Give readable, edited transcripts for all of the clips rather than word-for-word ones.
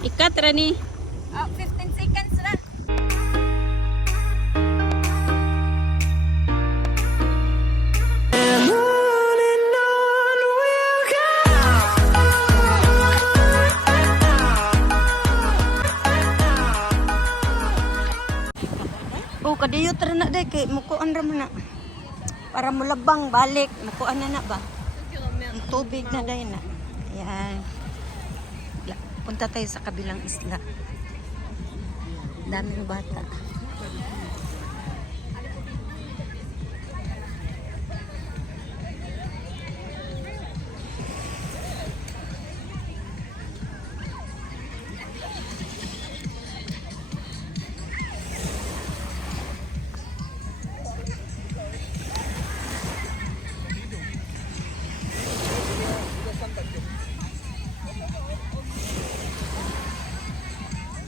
Ikat ra ni. 15 seconds na. Oh, kadayo tara na day kay mukuan ra man na. Para mulabang balik, mukuan na ba? Ang tubig na day na. Ayan. Punta tayo sa kabilang isla. Daming bata.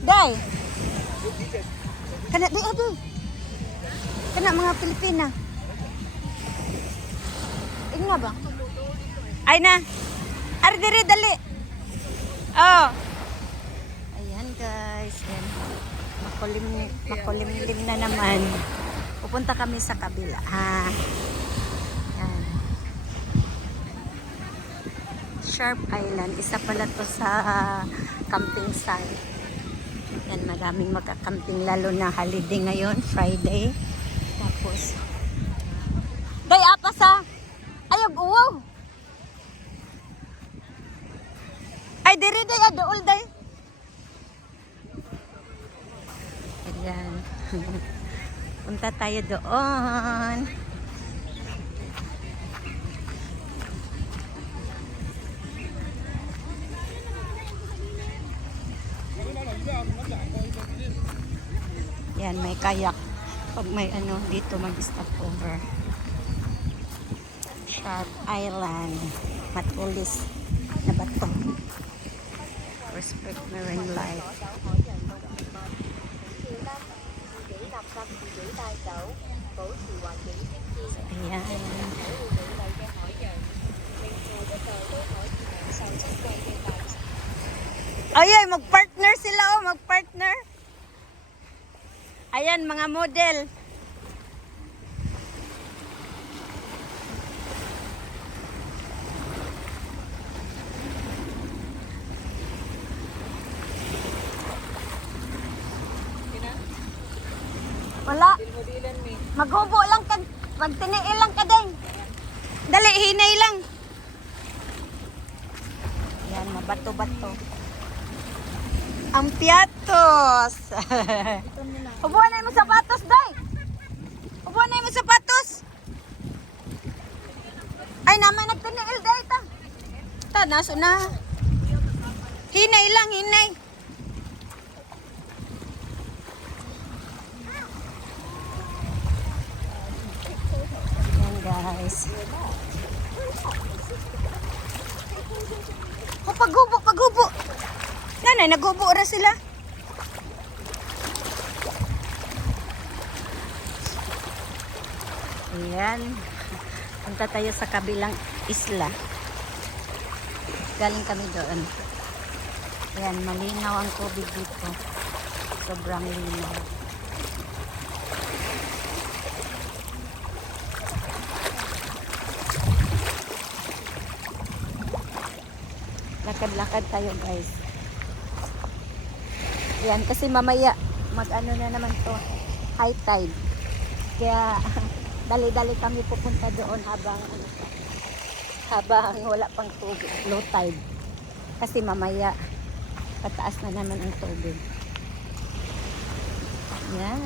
Day. Kana di adi. Kana mga Pilipina. Ingna ba? Ay na. Ari diri dali. Oh. Ayan guys, yan. Makulimlim na naman. Pupunta kami sa kabila. Ha. Yan. Sharp Island. Isa pala to sa camping site. Yan, maraming magkakamping lalo na holiday ngayon, Friday. Tapos, day, apas ha? Ayog, uwaw! Ay, diri day, adool day. Ayan. Punta tayo doon. Yan, may kayak. Pag may ano, dito mag-stop over. Sharp Island. Matulis na bato. Respect marine life. Ayan. Ay, mag-partner sila oh, mag-partner. Ayan, mga model. Wala. Maghubo lang ka. Magtiniil lang ka din. Dali, hinay lang. Ayan, mabato-bato. Ang piatos. Ubuan na yung sapatos, day. Ubuan na yung sapatos. Ay, naman nagtiniil, day. Ta, naso na. Hinay lang, hinay. Ayan, guys. Oh, paghubo, paghubo. Nanay, naghubo ra sila. Ayan. Punta tayo sa kabilang isla. Galing kami doon. Ayan, malinaw ang tubig dito. Sobrang linaw. Lakad-lakad tayo, guys. Yan, kasi mamaya mag-ano na naman to, high tide. Kaya dali-dali kami pupunta doon habang wala pang tubig, low tide. Kasi mamaya pataas na naman ang tubig. Yan.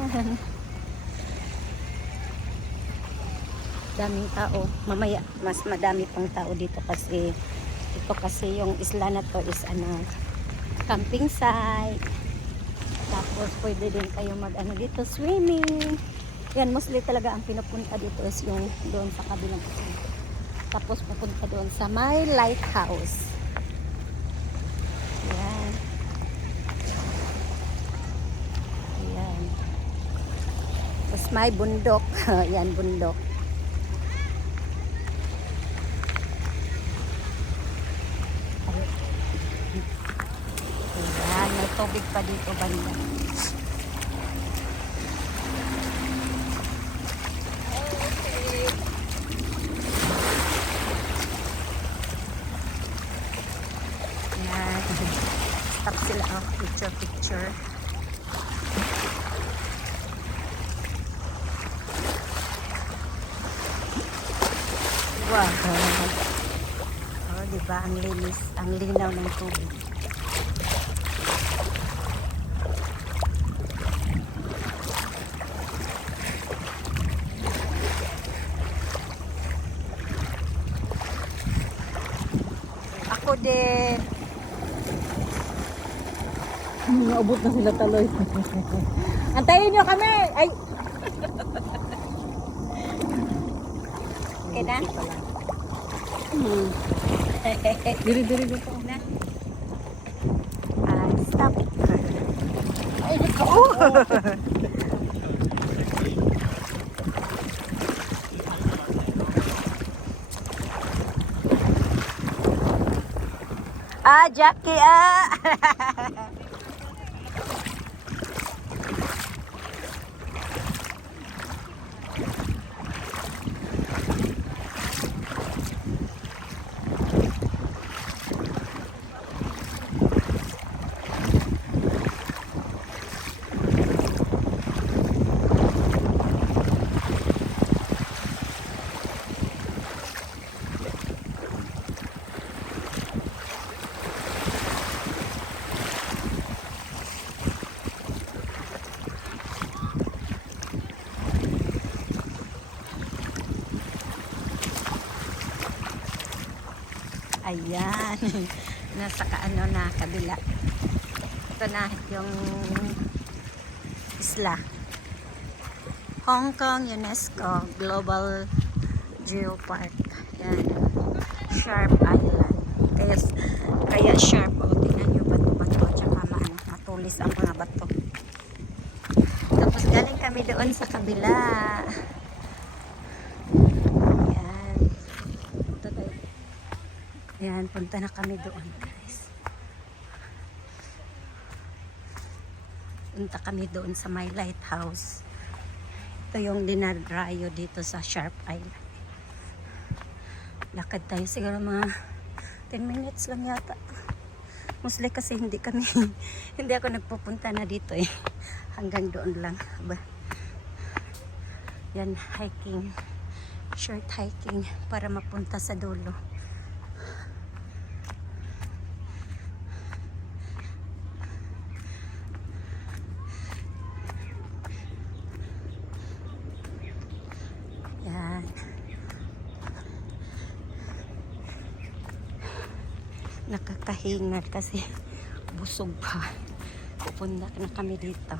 Daming tao. Mamaya mas madami pang tao dito kasi ito kasi yung isla na to is ano, camping site. Tapos pwede din kayo mag-ano dito, swimming. Yan, mostly talaga ang pinupunta dito is yung doon sa kabilang isla. Tapos pupunta doon sa may lighthouse. Yan. Yan. Tapos may bundok. Yan, bundok. Ayan, may tubig pa dito banda. Yan. Stop sila. Oh, picture. Wow. Oh, diba? Ang linis. Ang linaw ng tubig. Ako din. Naubot na sila taloy. Antayin nyo kami! Ay! Okay na? Diri dito. Na? Stop. Ay, nako! Jackie, Ayan. Nasa kaano na kabila. Ito na yung isla. Hong Kong UNESCO Global Geopark. Ayan. Sharp Island. Kaya sharp. O, tingnan nyo bato-bato. Tsaka matulis ang mga bato. Tapos galing kami doon sa kabila. Ayan, punta na kami doon, guys. Punta kami doon sa my lighthouse. Ito yung dinarayo dito sa Sharp Island. Lakad tayo siguro mga 10 minutes lang yata. Mostly kasi hindi ako nagpupunta na dito eh. Hanggang doon lang. Yan, hiking. Short hiking para mapunta sa dulo. Nakakahinga kasi busog pa. Pupunta na kami dito.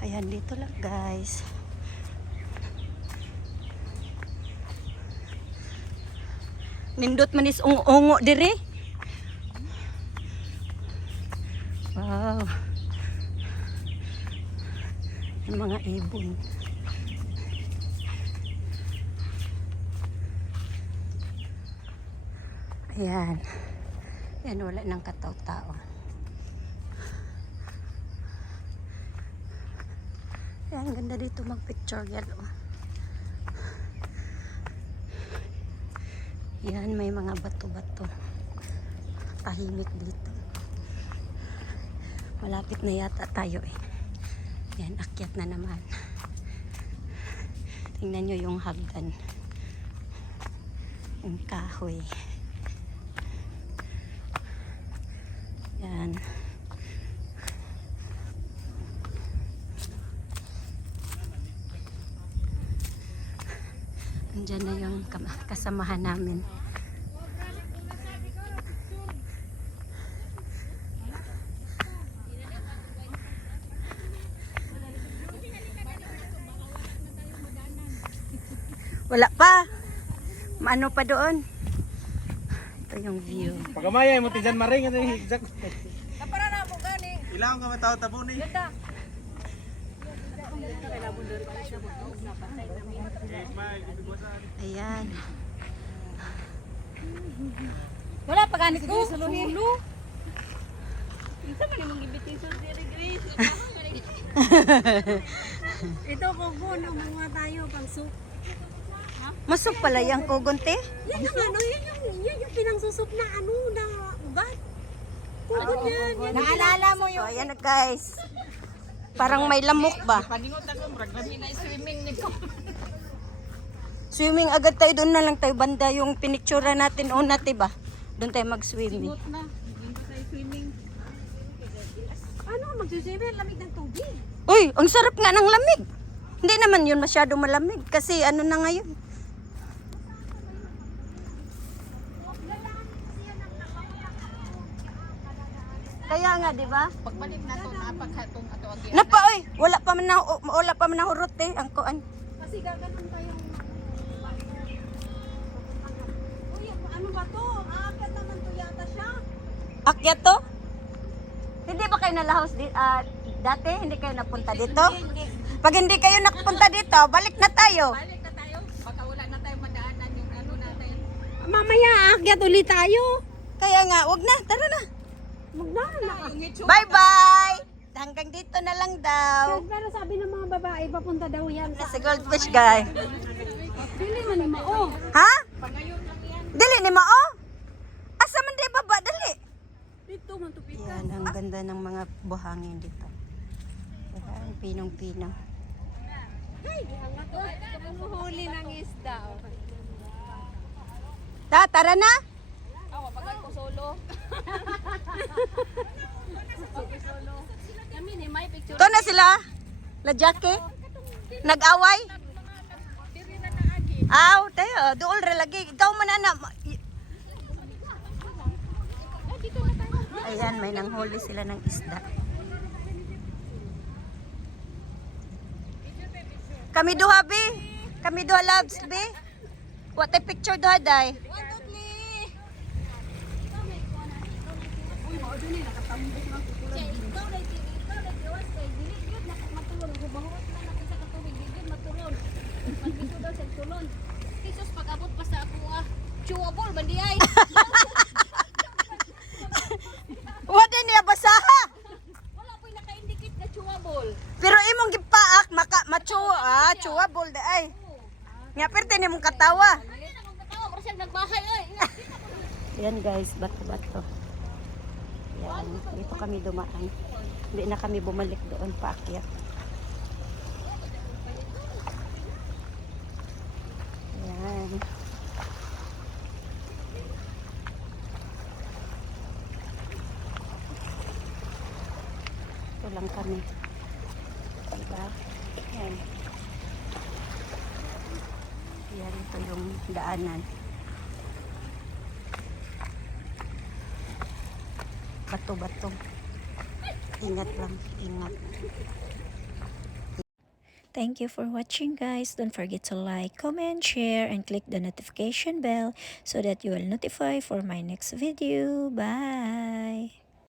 Ayan, dito lang guys. Nindot man is ungo dire. Wow. Yung mga ibon. Ayan. Ayan, wala nang kataw-tao. Ayan, ganda dito mag-picture yan. Oh. Yan, may mga bato-bato. Tahimik dito. Malapit na yata tayo eh. Yan, akyat na naman. Tingnan nyo yung hagdan. Yung kahoy. Yan. Andiyan na yung kasamahan namin. Wala pa. Maano pa doon? Ito yung view. Pagamaya mo tijan maring ano higzak. Napara na mo gani. Ilang ka matao tabo ni. Ganda. Ayan. Wala pa ganit ko. Sulo. Ito kugo no mga tayo pang soup. Masok pala yung kugunti. Yan yung ano, yan yung pinangsusup na ano na ugat. Kugo yan. Naalala mo So, yung ayan na guys. Parang may lamok ba? Swimming agad tayo. Doon na lang tayo banda yung pinictura natin una, diba? Doon tayo mag-swimming. Ano magsusubi lamig ng tubig. Uy, ang sarap nga ng lamig. Hindi naman yun masyado malamig kasi ano na ngayon. Kaya nga, di ba? pagbalik na to napaghatong ato ang Napa, oy, wala pa man nahurot eh ang kuan. Kasi gaganon tayong Uy, ano ba to? Aakyat naman to yata siya. Akyat to? Hindi ba kayo nalahos dati? Hindi kayo napunta dito? Pag hindi kayo napunta dito, balik na tayo. Balik na tayo. Baka wala na tayo madaanan yung ano natin. Mamaya aakyat ulit tayo. Kaya nga, wag na, tara na. Yung itsura. Bye-bye! Hanggang dito na lang daw. Pero sabi ng mga babae papunta daw yan sa Si Goldfish guy. Dili man ni mao. Ha? Pangayon lang yan. Dili ni Mao? Asa man di baba? Dali. Dito man tupika. Yan, ang ganda ng mga buhangin dito. Yan, pinong-pinong. Huli ng isda. Tara na? Awa pagay ko solo. Kami ni may picture. Ito na sila. La Jackie. Nag-away. Aw, tayo. Dool ra lagi. Ikaw man na. Ayan, may nanghuli sila ng isda. Kami duha, be. Kami duha, loves, be. What a picture duha, day. Jesus pag-abot pa sa ako chewable ba di ay? What niya basaha? Wala po'y naka-indicate na chewable. Pero imong gipaak, chewable da ay. Nga perte ni mong katawa. Ay na kung katawa para siyang nagbahay ay. Yan guys, bato-bato. Yan, dito kami dumaan. Hindi na kami bumalik doon paakyat. Yan. Ito lang kami. Diba? Yan. Yan, ito yung daanan. Bato-bato. Ingat lang, ingat. Thank you for watching guys. Don't forget to like, comment, share, and click the notification bell so that you will notify for my next video. Bye!